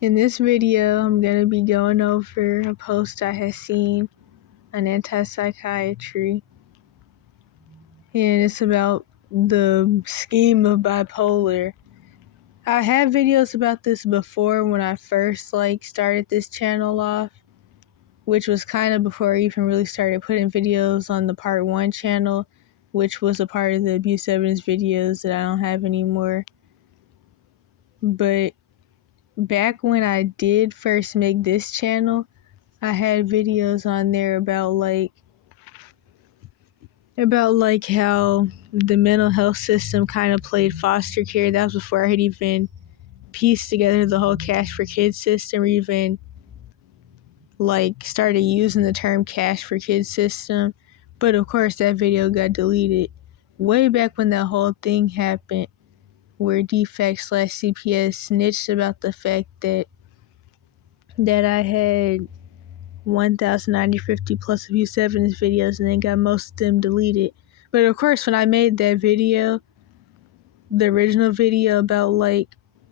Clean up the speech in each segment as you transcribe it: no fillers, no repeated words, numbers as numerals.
In this video, I'm going to be going over a post I had seen on anti-psychiatry, and it's about the scheme of bipolar. I had videos about this before when I first started this channel off, which was kind of before I even really started putting videos on the part 1 channel, which was a part of the abuse evidence videos that I don't have anymore. But back when I did first make this channel, I had videos on there about how the mental health system kind of played foster care. That was before I had even pieced together the whole cash for kids system, or even started using the term cash for kids system. But of course that video got deleted way back when that whole thing happened, where Defect/CPS snitched about the fact that I had 1,950 plus abuse evidence videos, and then got most of them deleted. But of course, when I made that video, the original video about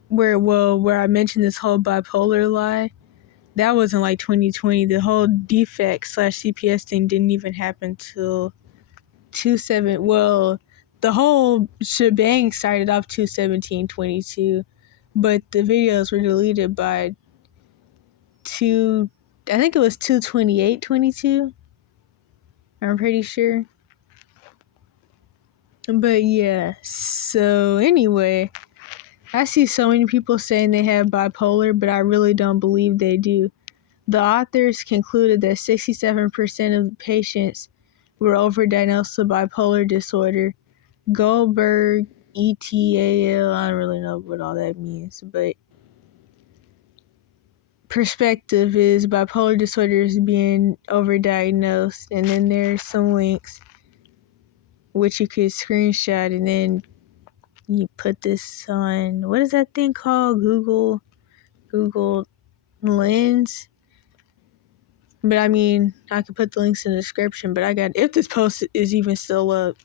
where I mentioned this whole bipolar lie, that wasn't 2020. The whole Defect/CPS thing didn't even happen till 27. Well, the whole shebang started off 2/17/22, but the videos were deleted by I think it was 2/28/22. I'm pretty sure. But yeah, so anyway, I see so many people saying they have bipolar, but I really don't believe they do. The authors concluded that 67% of patients were overdiagnosed with bipolar disorder. Goldberg, ETAL, I don't really know what all that means, but perspective is bipolar disorder is being overdiagnosed, and then there's some links which you could screenshot, and then you put this on, what is that thing called? Google Lens. But I mean, I could put the links in the description, but if this post is even still up,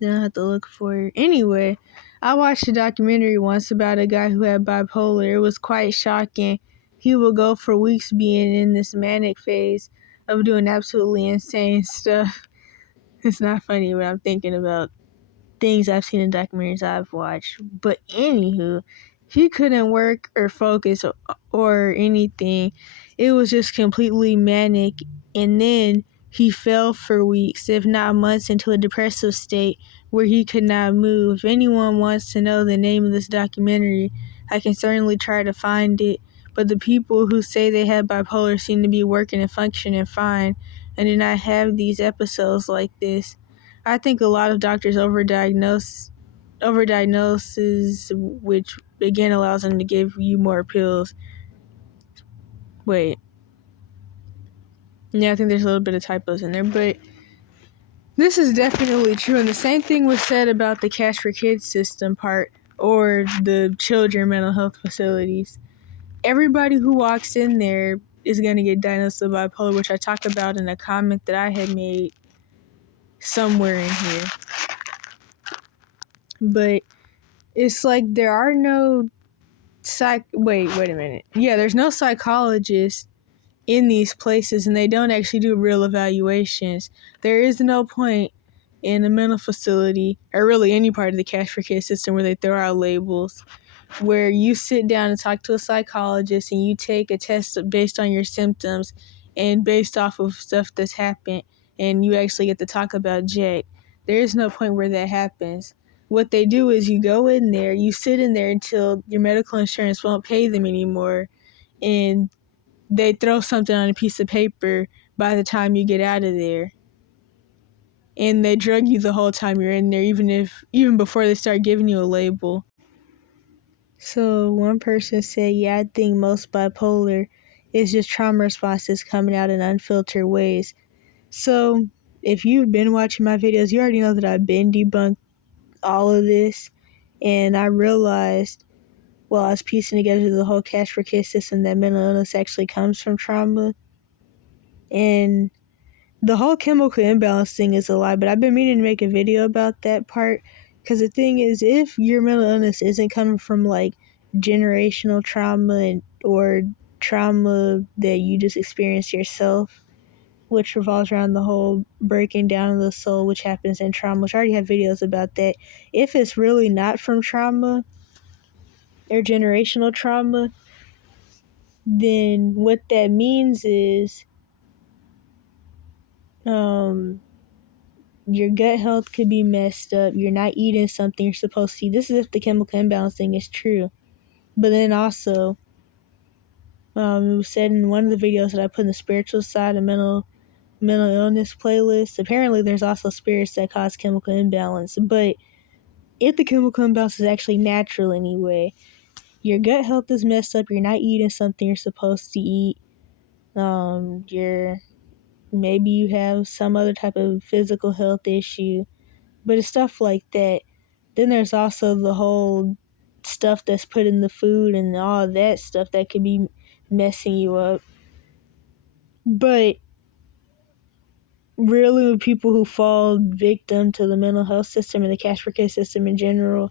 then I have to look for it. Anyway, I watched a documentary once about a guy who had bipolar. It was quite shocking. He would go for weeks being in this manic phase of doing absolutely insane stuff. It's not funny, but I'm thinking about things I've seen in documentaries I've watched. But anywho, he couldn't work or focus or anything. It was just completely manic. And then he fell for weeks, if not months, into a depressive state where he could not move. If anyone wants to know the name of this documentary, I can certainly try to find it. But the people who say they have bipolar seem to be working and functioning fine and do not have these episodes like this. I think a lot of doctors overdiagnoses, which again allows them to give you more pills. Wait. Yeah, I think there's a little bit of typos in there, but this is definitely true. And the same thing was said about the cash for kids system part, or the children mental health facilities. Everybody who walks in there is going to get diagnosed with bipolar, which I talked about in a comment that I had made somewhere in here. But it's there are no wait a minute. Yeah, there's no psychologists in these places, and they don't actually do real evaluations. There is no point in a mental facility, or really any part of the cash for kids system, where they throw out labels, where you sit down and talk to a psychologist and you take a test based on your symptoms and based off of stuff that's happened, and you actually get to talk about Jack. There is no point where that happens. What they do is you go in there, you sit in there until your medical insurance won't pay them anymore, and they throw something on a piece of paper by the time you get out of there. And they drug you the whole time you're in there, even before they start giving you a label. So one person said, yeah, I think most bipolar is just trauma responses coming out in unfiltered ways. So if you've been watching my videos, you already know that I've been debunked all of this. And I realized while I was piecing together the whole cash for kids system that mental illness actually comes from trauma. And the whole chemical imbalance thing is a lie, but I've been meaning to make a video about that part, because the thing is, if your mental illness isn't coming from generational trauma or trauma that you just experience yourself, which revolves around the whole breaking down of the soul, which happens in trauma, which I already have videos about that. If it's really not from trauma or generational trauma, then what that means is your gut health could be messed up. You're not eating something you're supposed to eat. This is if the chemical imbalance thing is true. But then also, it was said in one of the videos that I put in the spiritual side of mental illness playlist, apparently there's also spirits that cause chemical imbalance. But if the chemical imbalance is actually natural anyway, your gut health is messed up, you're not eating something you're supposed to eat, maybe you have some other type of physical health issue, but it's stuff like that. Then there's also the whole stuff that's put in the food and all that stuff that could be messing you up. But really, with people who fall victim to the mental health system and the cash for care system in general,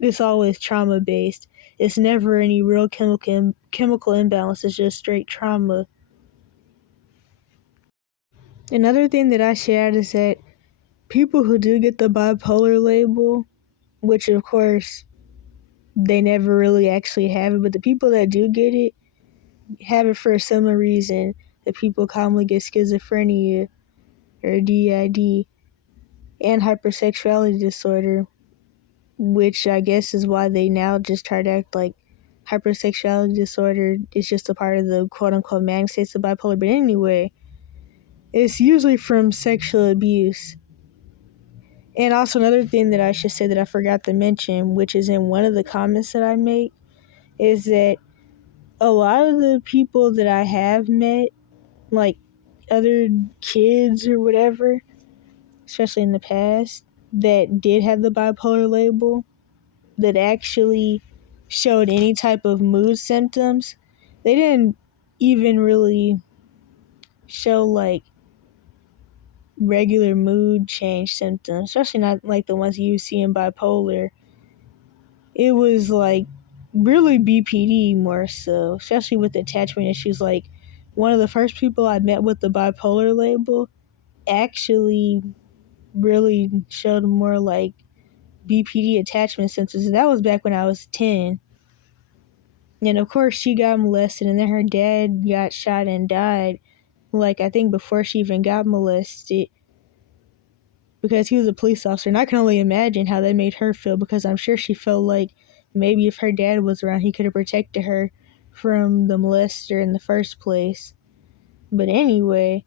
it's always trauma based. It's never any real chemical imbalance. It's just straight trauma. Another thing that I should add is that people who do get the bipolar label, which of course they never really actually have it, but the people that do get it have it for a similar reason that people commonly get schizophrenia or DID and hypersexuality disorder, which I guess is why they now just try to act like hypersexuality disorder is just a part of the quote-unquote manic states of bipolar. But anyway, it's usually from sexual abuse. And also another thing that I should say that I forgot to mention, which is in one of the comments that I make, is that a lot of the people that I have met, like other kids or whatever, especially in the past, that did have the bipolar label, that actually showed any type of mood symptoms, they didn't even really show like regular mood change symptoms, especially not like the ones you see in bipolar. It was like really BPD more so, especially with attachment issues. Like one of the first people I met with the bipolar label actually really showed more like BPD attachment symptoms. And that was back when I was 10. And of course she got molested, and then her dad got shot and died, like I think before she even got molested, because he was a police officer. And I can only imagine how that made her feel, because I'm sure she felt like maybe if her dad was around, he could have protected her from the molester in the first place. But anyway,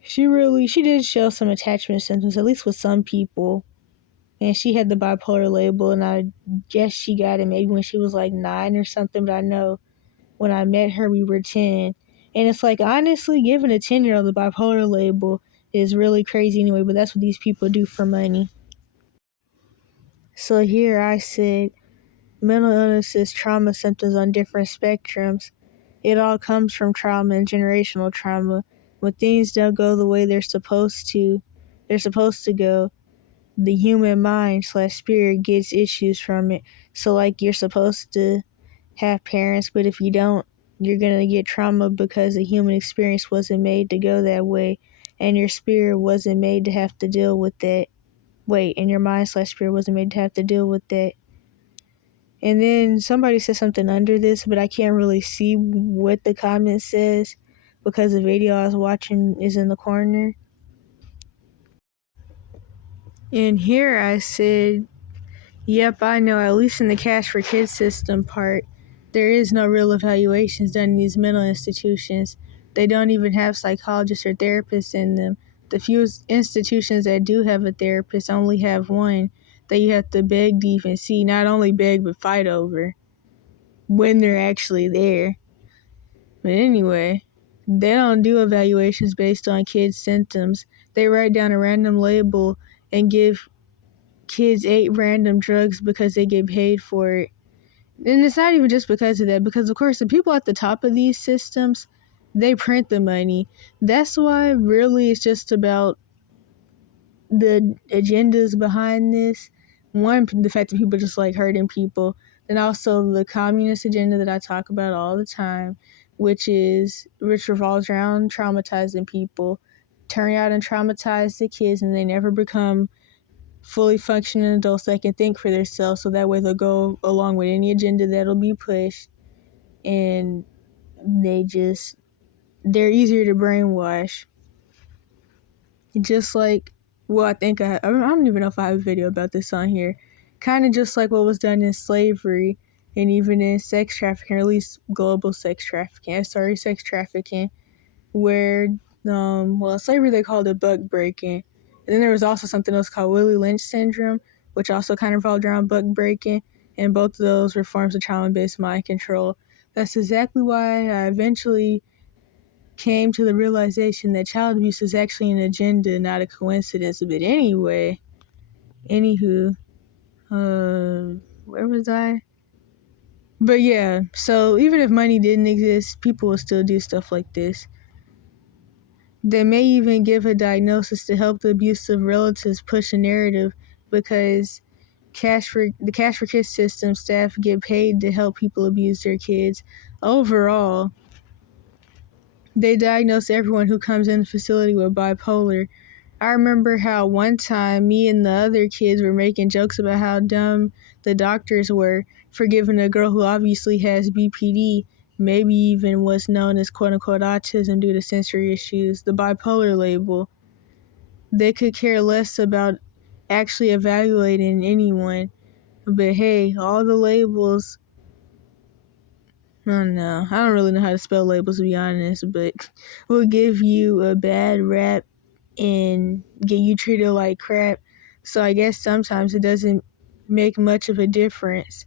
she did show some attachment symptoms, at least with some people. And she had the bipolar label, and I guess she got it maybe when she was like 9 or something. But I know when I met her, we were 10. And it's like, honestly, giving a 10-year-old the bipolar label is really crazy anyway, but that's what these people do for money. So here I said, mental illness is trauma symptoms on different spectrums. It all comes from trauma and generational trauma. When things don't go the way they're supposed to go, the human mind/spirit gets issues from it. So like you're supposed to have parents, but if you don't, you're going to get trauma because the human experience wasn't made to go that way, and your spirit wasn't made to have to deal with that. And your mind/spirit wasn't made to have to deal with that. And then somebody said something under this, but I can't really see what the comment says because the video I was watching is in the corner. And here I said, yep, I know, at least in the cash for kids system part, there is no real evaluations done in these mental institutions. They don't even have psychologists or therapists in them. The few institutions that do have a therapist only have one that you have to beg to even see, not only beg but fight over when they're actually there. But anyway, they don't do evaluations based on kids' symptoms. They write down a random label and give kids 8 random drugs because they get paid for it. And it's not even just because of that, because of course the people at the top of these systems, they print the money. That's why really it's just about the agendas behind this. One, the fact that people just like hurting people. And also the communist agenda that I talk about all the time, which revolves around traumatizing people, turn out and traumatize the kids, and they never become fully functioning adults that can think for themselves. So that way they'll go along with any agenda that'll be pushed, and they're easier to brainwash. Just like, well, I don't even know if I have a video about this on here. Kind of just like what was done in slavery and even in sex trafficking, or at least global sex trafficking, where, slavery they called it buck breaking. And then there was also something else called Willie Lynch syndrome, which also kind of revolved around buck breaking. And both of those were forms of trauma-based mind control. That's exactly why I eventually came to the realization that child abuse is actually an agenda, not a coincidence. But anyway, anywho, where was I? But yeah, so even if money didn't exist, people would still do stuff like this. They may even give a diagnosis to help the abusive relatives push a narrative, because the cash for kids system staff get paid to help people abuse their kids. Overall, they diagnose everyone who comes in the facility with bipolar. I remember how one time me and the other kids were making jokes about how dumb the doctors were for giving a girl who obviously has BPD, maybe even what's known as quote-unquote autism due to sensory issues, the bipolar label. They could care less about actually evaluating anyone. But hey, all the labels, I don't know. I don't really know how to spell labels, to be honest, but will give you a bad rap and get you treated like crap. So I guess sometimes it doesn't make much of a difference.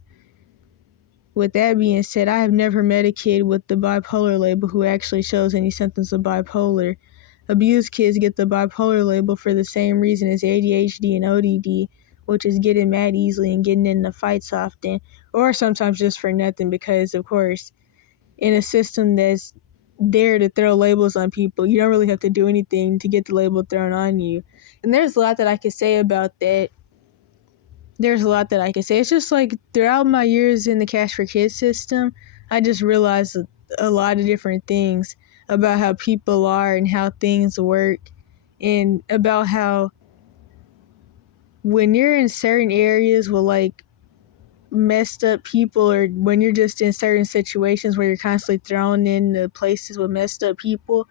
With that being said, I have never met a kid with the bipolar label who actually shows any symptoms of bipolar. Abused kids get the bipolar label for the same reason as ADHD and ODD, which is getting mad easily and getting into fights often, or sometimes just for nothing, because, of course, in a system that's there to throw labels on people, you don't really have to do anything to get the label thrown on you. And there's a lot that I could say about that. It's just like throughout my years in the Cash for Kids system, I just realized a lot of different things about how people are and how things work, and about how when you're in certain areas with like messed up people, or when you're just in certain situations where you're constantly thrown into places with messed up people,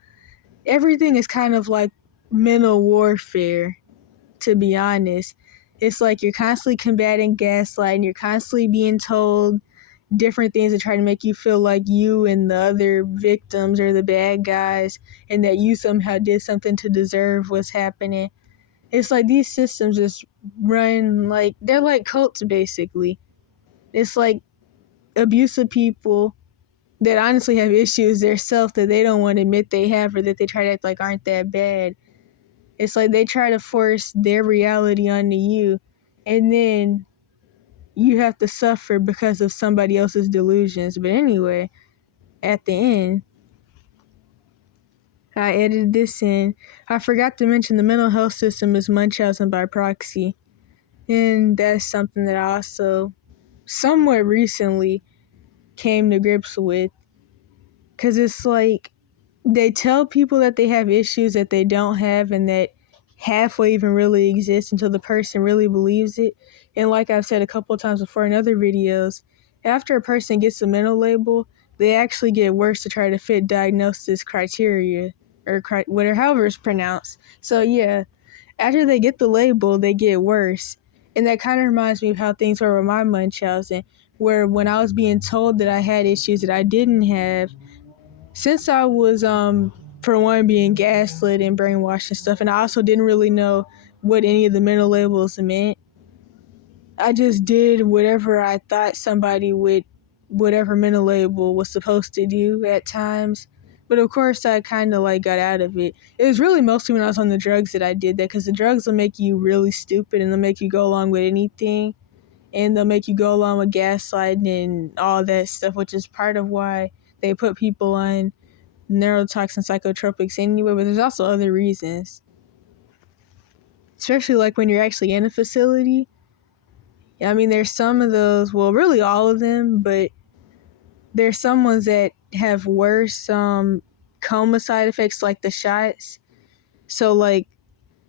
everything is kind of like mental warfare, to be honest. It's like you're constantly combating gaslighting, you're constantly being told different things to try to make you feel like you and the other victims are the bad guys, and that you somehow did something to deserve what's happening. It's like these systems just run like, they're like cults, basically. It's like abusive people that honestly have issues themselves that they don't want to admit they have, or that they try to act like aren't that bad. It's like they try to force their reality onto you, and then you have to suffer because of somebody else's delusions. But anyway, at the end, I edited this in. I forgot to mention the mental health system is Munchausen by proxy. And that's something that I also somewhat recently came to grips with. Because it's like they tell people that they have issues that they don't have, and that halfway even really exist until the person really believes it. And like I've said a couple of times before in other videos, after a person gets a mental label, they actually get worse to try to fit diagnosis criteria, or whatever, however it's pronounced. So yeah, after they get the label, they get worse. And that kind of reminds me of how things were with my Munchausen, where when I was being told that I had issues that I didn't have, since I was, for one, being gaslit and brainwashed and stuff, and I also didn't really know what any of the mental labels meant, I just did whatever I thought somebody with whatever mental label was supposed to do at times. But of course, I kind of like got out of it. It was really mostly when I was on the drugs that I did that, because the drugs will make you really stupid, and they'll make you go along with anything, and they'll make you go along with gaslighting and all that stuff, which is part of why they put people on neurotoxin psychotropics anyway. But there's also other reasons, especially like when you're actually in a facility. I mean, there's some of those, well, really all of them, but there's some ones that have worse coma side effects, like the shots. So, like,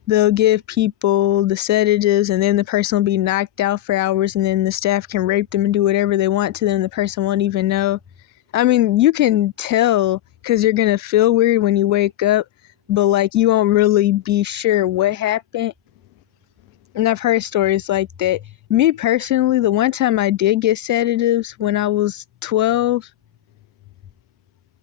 they'll give people the sedatives, and then the person will be knocked out for hours, and then the staff can rape them and do whatever they want to them. The person won't even know. I mean, you can tell because you're going to feel weird when you wake up, but, like, you won't really be sure what happened. And I've heard stories like that. Me personally, the one time I did get sedatives when I was 12,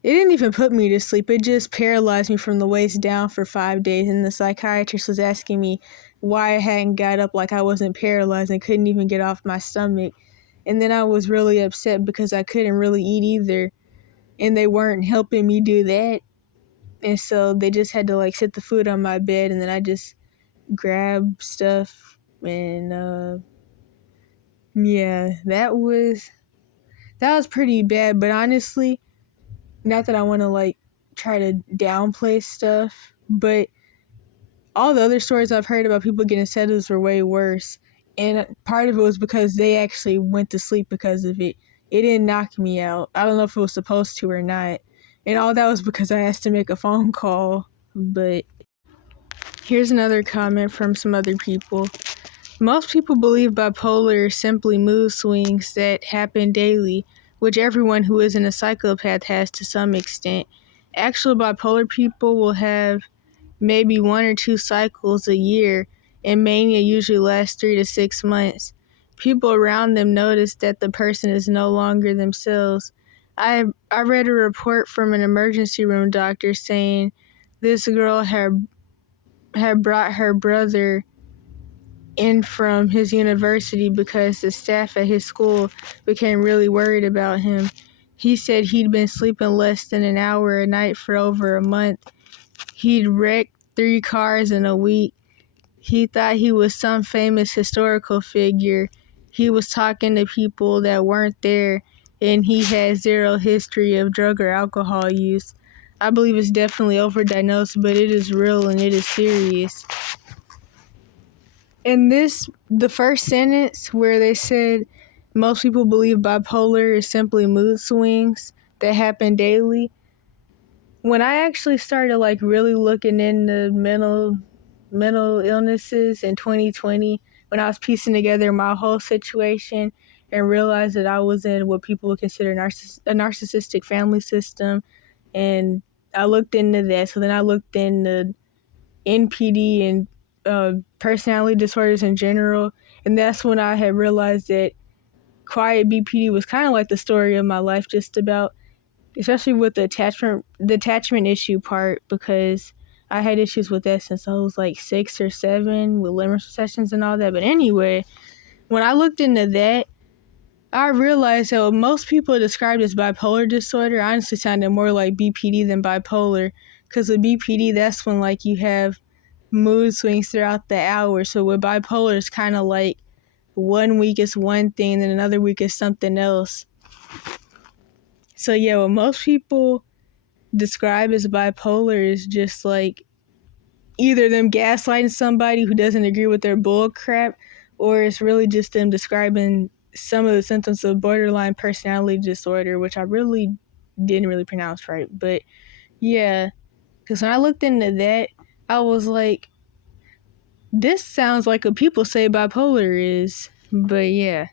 it didn't even put me to sleep. It just paralyzed me from the waist down for 5 days. And the psychiatrist was asking me why I hadn't got up, like I wasn't paralyzed and couldn't even get off my stomach. And then I was really upset because I couldn't really eat either. And they weren't helping me do that. And so they just had to like sit the food on my bed, and then I just grab stuff. And yeah, that was pretty bad. But honestly, not that I want to like try to downplay stuff, but all the other stories I've heard about people getting sedatives were way worse. And part of it was because they actually went to sleep because of it. It didn't knock me out. I don't know if it was supposed to or not. And all that was because I asked to make a phone call. But here's another comment from some other people. Most people believe bipolar are simply mood swings that happen daily, which everyone who isn't a psychopath has to some extent. Actual bipolar people will have maybe 1 or 2 cycles a year, and mania usually lasts 3 to 6 months. People around them notice that the person is no longer themselves. I read a report from an emergency room doctor saying this girl had brought her brother in from his university because the staff at his school became really worried about him. He said he'd been sleeping less than an hour a night for over a month. He'd wrecked 3 cars in a week. He thought he was some famous historical figure. He was talking to people that weren't there, and he had zero history of drug or alcohol use. I believe it's definitely overdiagnosed, but it is real and it is serious. And the first sentence where they said most people believe bipolar is simply mood swings that happen daily, when I actually started like really looking into mental illnesses in 2020, when I was piecing together my whole situation and realized that I was in what people would consider a narcissistic family system, and I looked into that. So then I looked into NPD and personality disorders in general, and that's when I had realized that quiet BPD was kind of like the story of my life, just about, especially with the attachment issue part, because I had issues with that since I was like 6 or 7 with liver recessions and all that. But anyway, when I looked into that, I realized that what most people described as bipolar disorder honestly sounded more like BPD than bipolar, because with BPD, that's when like you have mood swings throughout the hour. So with bipolar, it's kind of like one week is one thing, then another week is something else. So yeah, what most people describe as bipolar is just like either them gaslighting somebody who doesn't agree with their bull crap, or it's really just them describing some of the symptoms of borderline personality disorder, which I really didn't really pronounce right. But yeah, because when I looked into that, I was like, this sounds like what people say bipolar is. But yeah,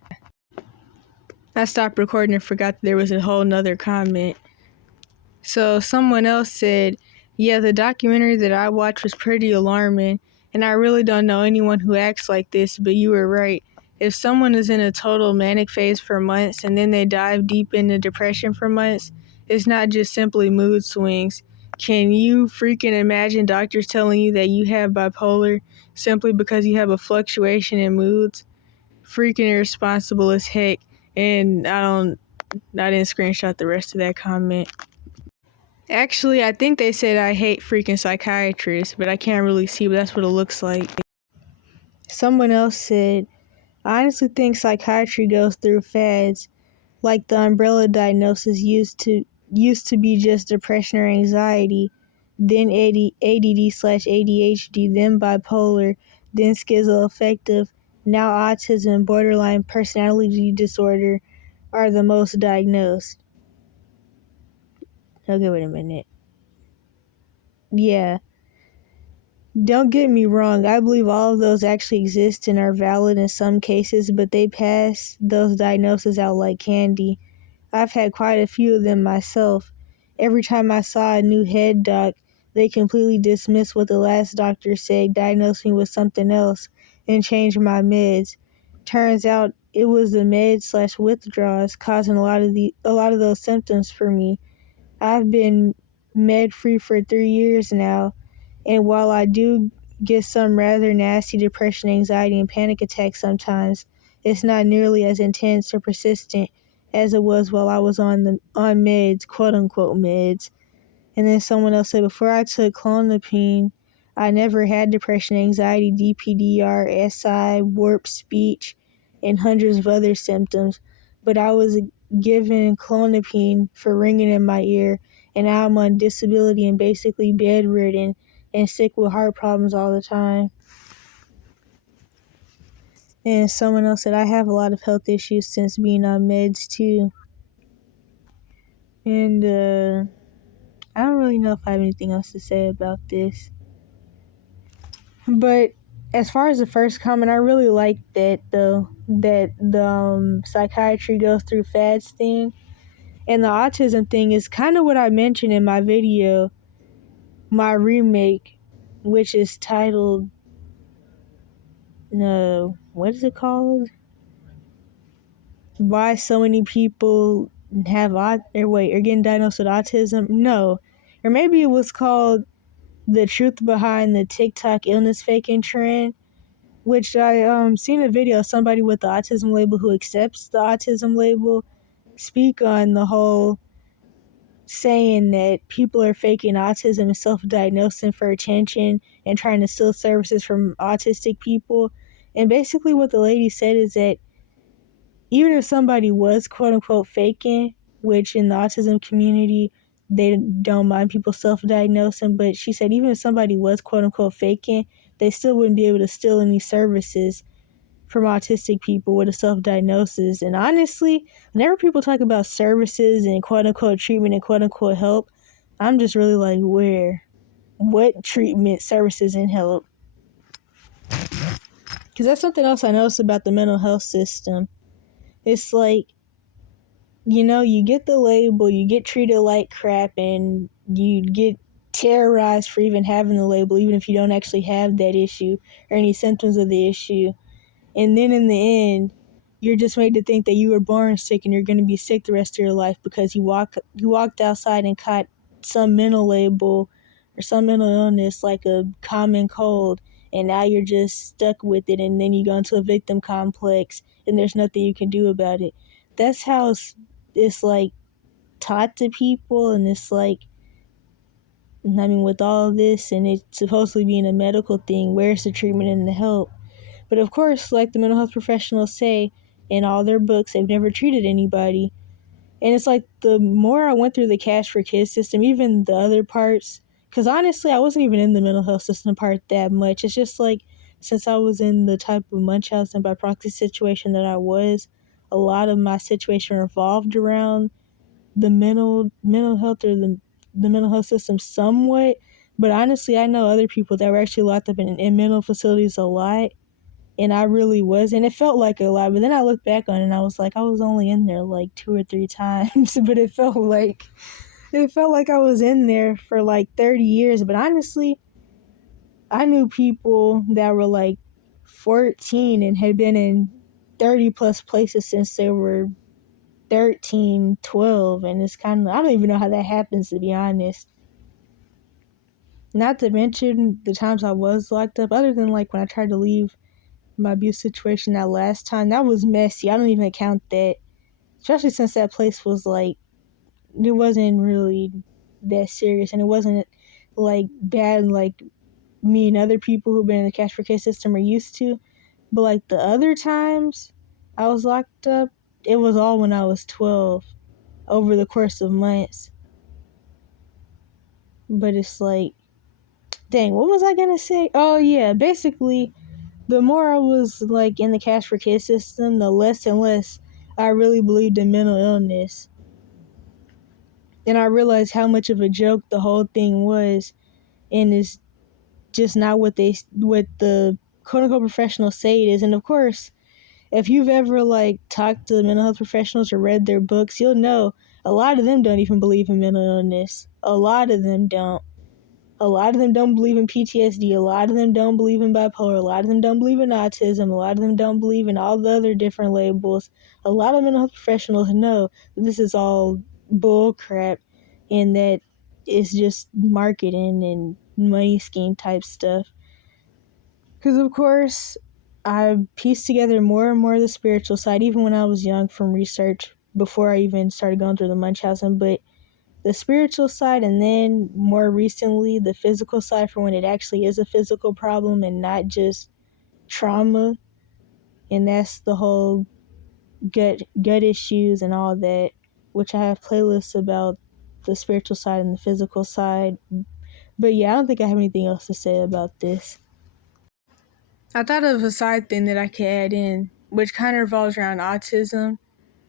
I stopped recording and forgot that there was a whole nother comment. So someone else said, yeah, the documentary that I watched was pretty alarming, and I really don't know anyone who acts like this, but you were right. If someone is in a total manic phase for months and then they dive deep into depression for months, it's not just simply mood swings. Can you freaking imagine doctors telling you that you have bipolar simply because you have a fluctuation in moods? Freaking irresponsible as heck. And I didn't screenshot the rest of that comment. Actually, I think they said I hate freaking psychiatrists, but I can't really see, but that's what it looks like. Someone else said, I honestly think psychiatry goes through fads, like the umbrella diagnosis used to be just depression or anxiety, then ADD/ADHD, then bipolar, then schizoaffective, Now autism and borderline personality disorder are the most diagnosed. Okay, wait a minute. Yeah. Don't get me wrong, I believe all of those actually exist and are valid in some cases, but they pass those diagnoses out like candy. I've had quite a few of them myself. Every time I saw a new head doc, they completely dismissed what the last doctor said, diagnosed me with something else, and changed my meds. Turns out it was the meds/withdrawals causing a lot of those symptoms for me. I've been med free for 3 years now, and while I do get some rather nasty depression, anxiety, and panic attacks sometimes, it's not nearly as intense or persistent as it was while I was on meds, quote unquote meds. And then someone else said, before I took clonopine, I never had depression, anxiety, DPDR, SI, warped speech, and hundreds of other symptoms. But I was given clonopine for ringing in my ear, and now I'm on disability and basically bedridden and sick with heart problems all the time. And someone else said, I have a lot of health issues since being on meds too. And I don't really know if I have anything else to say about this. But as far as the first comment, I really like that though, that the psychiatry goes through fads thing. And the autism thing is kind of what I mentioned in my video, my remake, which is titled, no, what is it called? Why so many people have are getting diagnosed with autism? No. Or maybe it was called The Truth Behind the TikTok Illness Faking Trend, which I seen a video of somebody with the autism label who accepts the autism label speak on the whole saying that people are faking autism and self-diagnosing for attention and trying to steal services from autistic people. And basically what the lady said is that even if somebody was quote-unquote faking, which in the autism community they don't mind people self-diagnosing, but she said even if somebody was quote-unquote faking, they still wouldn't be able to steal any services from autistic people with a self-diagnosis. And honestly, whenever people talk about services and quote-unquote treatment and quote-unquote help, I'm just really like, where? What treatment, services, and help? Because that's something else I noticed about the mental health system. It's like, you get the label, you get treated like crap, and you get terrorized for even having the label, even if you don't actually have that issue or any symptoms of the issue. And then in the end, you're just made to think that you were born sick and you're going to be sick the rest of your life because you walked outside and caught some mental label or some mental illness like a common cold, and now you're just stuck with it, and then you go into a victim complex and there's nothing you can do about it. That's how it's like taught to people, and it's like, I mean, with all of this and it's supposedly being a medical thing, where's the treatment and the help? But of course, like the mental health professionals say in all their books, they've never treated anybody. And it's like the more I went through the Cash for Kids system, even the other parts, because honestly, I wasn't even in the mental health system part that much. It's just like, since I was in the type of Munchausen by proxy situation that I was, a lot of my situation revolved around the mental health or the mental health system somewhat. But honestly, I know other people that were actually locked up in mental facilities a lot, and I really was, and it felt like a lot. But then I looked back on it and I was like, I was only in there like 2 or 3 times, but it felt like I was in there for like 30 years. But honestly, I knew people that were like 14 and had been in 30 plus places since they were 13, 12, and it's kind of, I don't even know how that happens, to be honest. Not to mention the times I was locked up, other than like when I tried to leave my abuse situation that last time. That was messy. I don't even count that. Especially since that place was like, it wasn't really that serious, and it wasn't like bad like me and other people who've been in the cash for kids system are used to. But like the other times I was locked up, it was all when I was 12 over the course of months. But it's like, dang, what was I gonna say? Oh yeah, basically the more I was like in the Cash for Kids system, the less and less I really believed in mental illness. And I realized how much of a joke the whole thing was, and it's just not what the quote unquote professionals say it is. And of course, if you've ever like talked to mental health professionals or read their books, you'll know a lot of them don't even believe in mental illness. A lot of them don't. A lot of them don't believe in PTSD. A lot of them don't believe in bipolar. A lot of them don't believe in autism. A lot of them don't believe in all the other different labels. A lot of mental health professionals know that this is all bull crap and that it's just marketing and money scheme type stuff. Because, of course, I pieced together more and more the spiritual side, even when I was young, from research before I even started going through the Munchausen. But the spiritual side, and then more recently the physical side, for when it actually is a physical problem and not just trauma, and that's the whole gut issues and all that, which I have playlists about the spiritual side and the physical side. But yeah, I don't think I have anything else to say about this. I thought of a side thing that I could add in, which kind of revolves around autism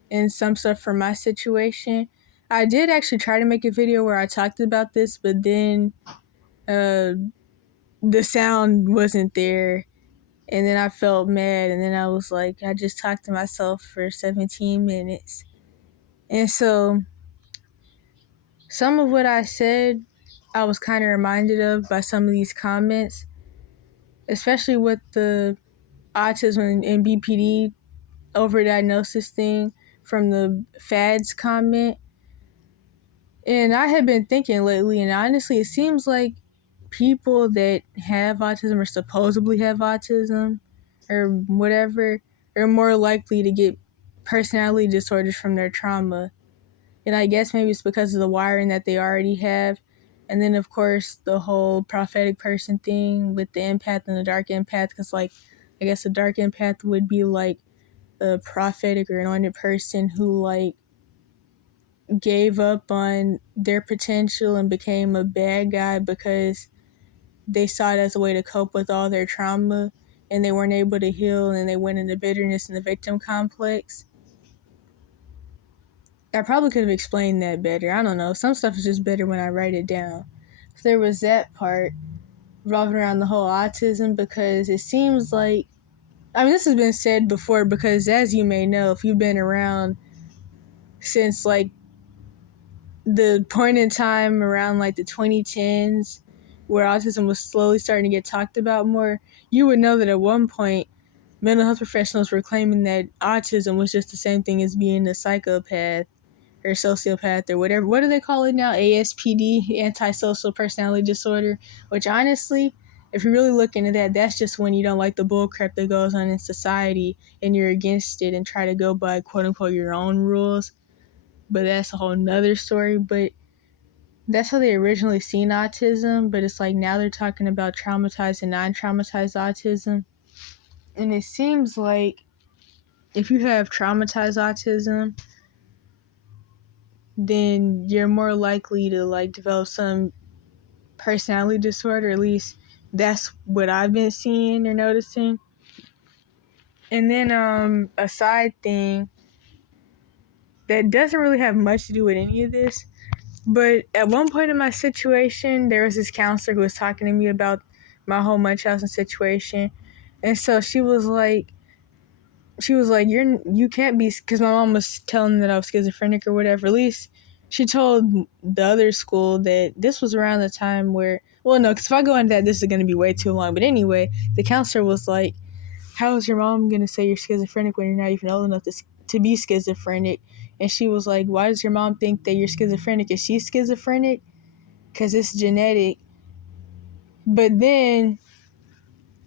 and some stuff from my situation. I did actually try to make a video where I talked about this, but then the sound wasn't there, and then I felt mad, and then I was like, I just talked to myself for 17 minutes. And so some of what I said, I was kind of reminded of by some of these comments, especially with the autism and BPD overdiagnosis thing from the fads comment. And I had been thinking lately, and honestly, it seems like people that have autism or supposedly have autism or whatever are more likely to get personality disorders from their trauma. And I guess maybe it's because of the wiring that they already have. And then, of course, the whole prophetic person thing with the empath and the dark empath, because, like, I guess the dark empath would be like a prophetic or anointed person who, like, gave up on their potential and became a bad guy because they saw it as a way to cope with all their trauma and they weren't able to heal, and they went into bitterness and the victim complex. I probably could have explained that better. I don't know. Some stuff is just better when I write it down. So there was that part revolving around the whole autism, because it seems like, I mean, this has been said before, because as you may know, if you've been around since like the point in time around like the 2010s where autism was slowly starting to get talked about more, you would know that at one point mental health professionals were claiming that autism was just the same thing as being a psychopath or sociopath or whatever. What do they call it now? ASPD, antisocial personality disorder, which honestly, if you really look into that, that's just when you don't like the bull crap that goes on in society and you're against it and try to go by quote unquote your own rules. But that's a whole nother story. But that's how they originally seen autism, but it's like now they're talking about traumatized and non-traumatized autism. And it seems like if you have traumatized autism, then you're more likely to like develop some personality disorder. At least that's what I've been seeing or noticing. And then a side thing that doesn't really have much to do with any of this, but at one point in my situation, there was this counselor who was talking to me about my whole Munchausen situation. And so she was like, you can't be, because my mom was telling me that I was schizophrenic or whatever. At least she told the other school that this was around the time where, well, no, because if I go into that, this is going to be way too long. But anyway, the counselor was like, how is your mom going to say you're schizophrenic when you're not even old enough to be schizophrenic? And she was like, why does your mom think that you're schizophrenic? Is she schizophrenic? Because it's genetic. But then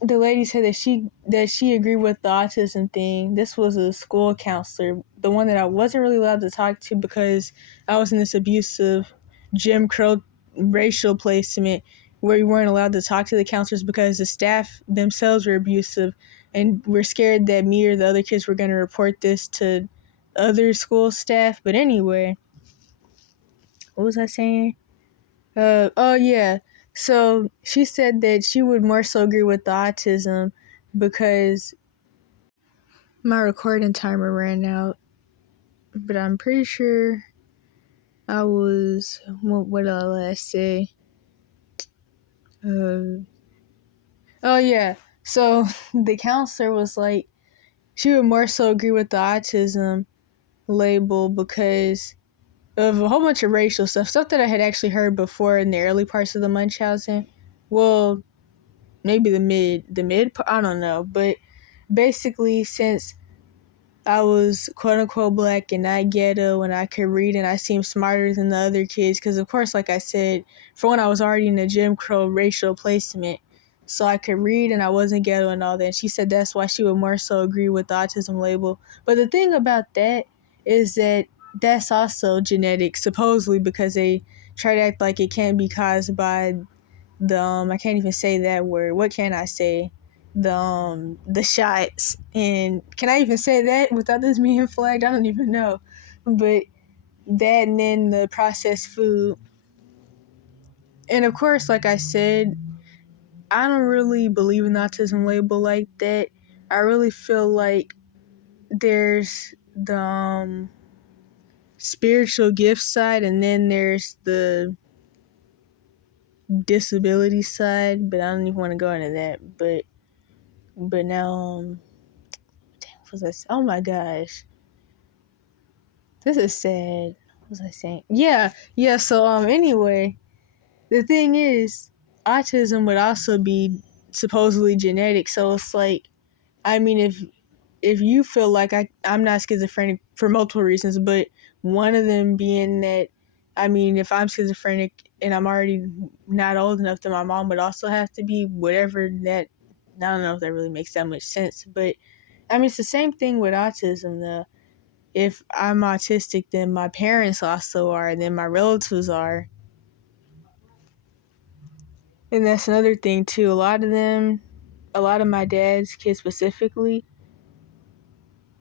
the lady said that she agreed with the autism thing. This was a school counselor, the one that I wasn't really allowed to talk to because I was in this abusive Jim Crow racial placement where you weren't allowed to talk to the counselors because the staff themselves were abusive, and we're scared that me or the other kids were going to report this to other school staff. But anyway, what was I saying? Oh yeah. So she said that she would more so agree with the autism because my recording timer ran out. But I'm pretty sure what did I last say? Oh yeah. So the counselor was like, she would more so agree with the autism label because of a whole bunch of racial stuff that I had actually heard before in the early parts of the Munchausen. Well, maybe the mid, I don't know. But basically, since I was quote unquote black and not ghetto and I could read and I seemed smarter than the other kids because of course, like I said, for one, I was already in a Jim Crow racial placement, so I could read and I wasn't ghetto and all that. And she said that's why she would more so agree with the autism label. But the thing about that is that that's also genetic, supposedly, because they try to act like it can't be caused by the I can't even say that word. What can I say? The shots. And can I even say that without this being flagged? I don't even know. But that, and then the processed food. And of course, like I said, I don't really believe in the autism label like that. I really feel like there's the spiritual gift side, and then there's the disability side, but I don't even want to go into that. But now what was I saying? Oh my gosh, this is sad. What was I saying? Yeah. So anyway, the thing is, autism would also be supposedly genetic. So it's like, I mean, if you feel like I'm not schizophrenic for multiple reasons, but one of them being that, I mean, if I'm schizophrenic and I'm already not old enough, then my mom would also have to be whatever that. I don't know if that really makes that much sense, but I mean, it's the same thing with autism, though. If I'm autistic, then my parents also are, and then my relatives are. And that's another thing, too. A lot of my dad's kids specifically,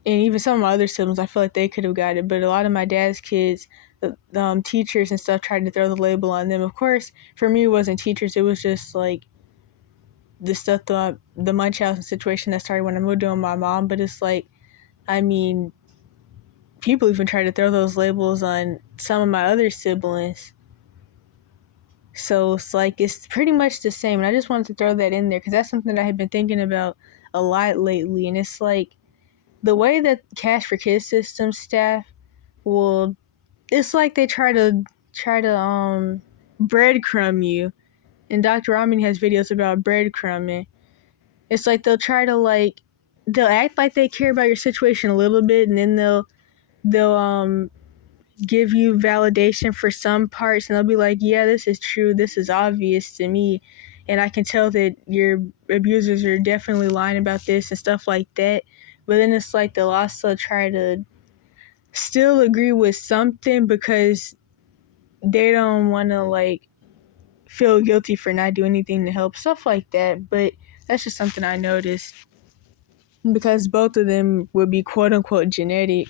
and even some of my other siblings, I feel like they could have got it, but a lot of my dad's kids, the teachers and stuff tried to throw the label on them. Of course, for me, it wasn't teachers. It was just like the stuff, the Munchausen situation that started when I moved in with my mom. But it's like, I mean, people even try to throw those labels on some of my other siblings. So it's like, it's pretty much the same. And I just wanted to throw that in there because that's something that I had been thinking about a lot lately. And it's like, the way that Cash for Kids system staff will, it's like they try to breadcrumb you. And Dr. Ramani has videos about breadcrumbing. It's like they'll try to they'll act like they care about your situation a little bit, and then they'll give you validation for some parts, and they'll be like, yeah, this is true, this is obvious to me, and I can tell that your abusers are definitely lying about this and stuff like that. But then it's like they'll also try to still agree with something because they don't want to feel guilty for not doing anything to help, stuff like that. But that's just something I noticed because both of them would be quote unquote genetic.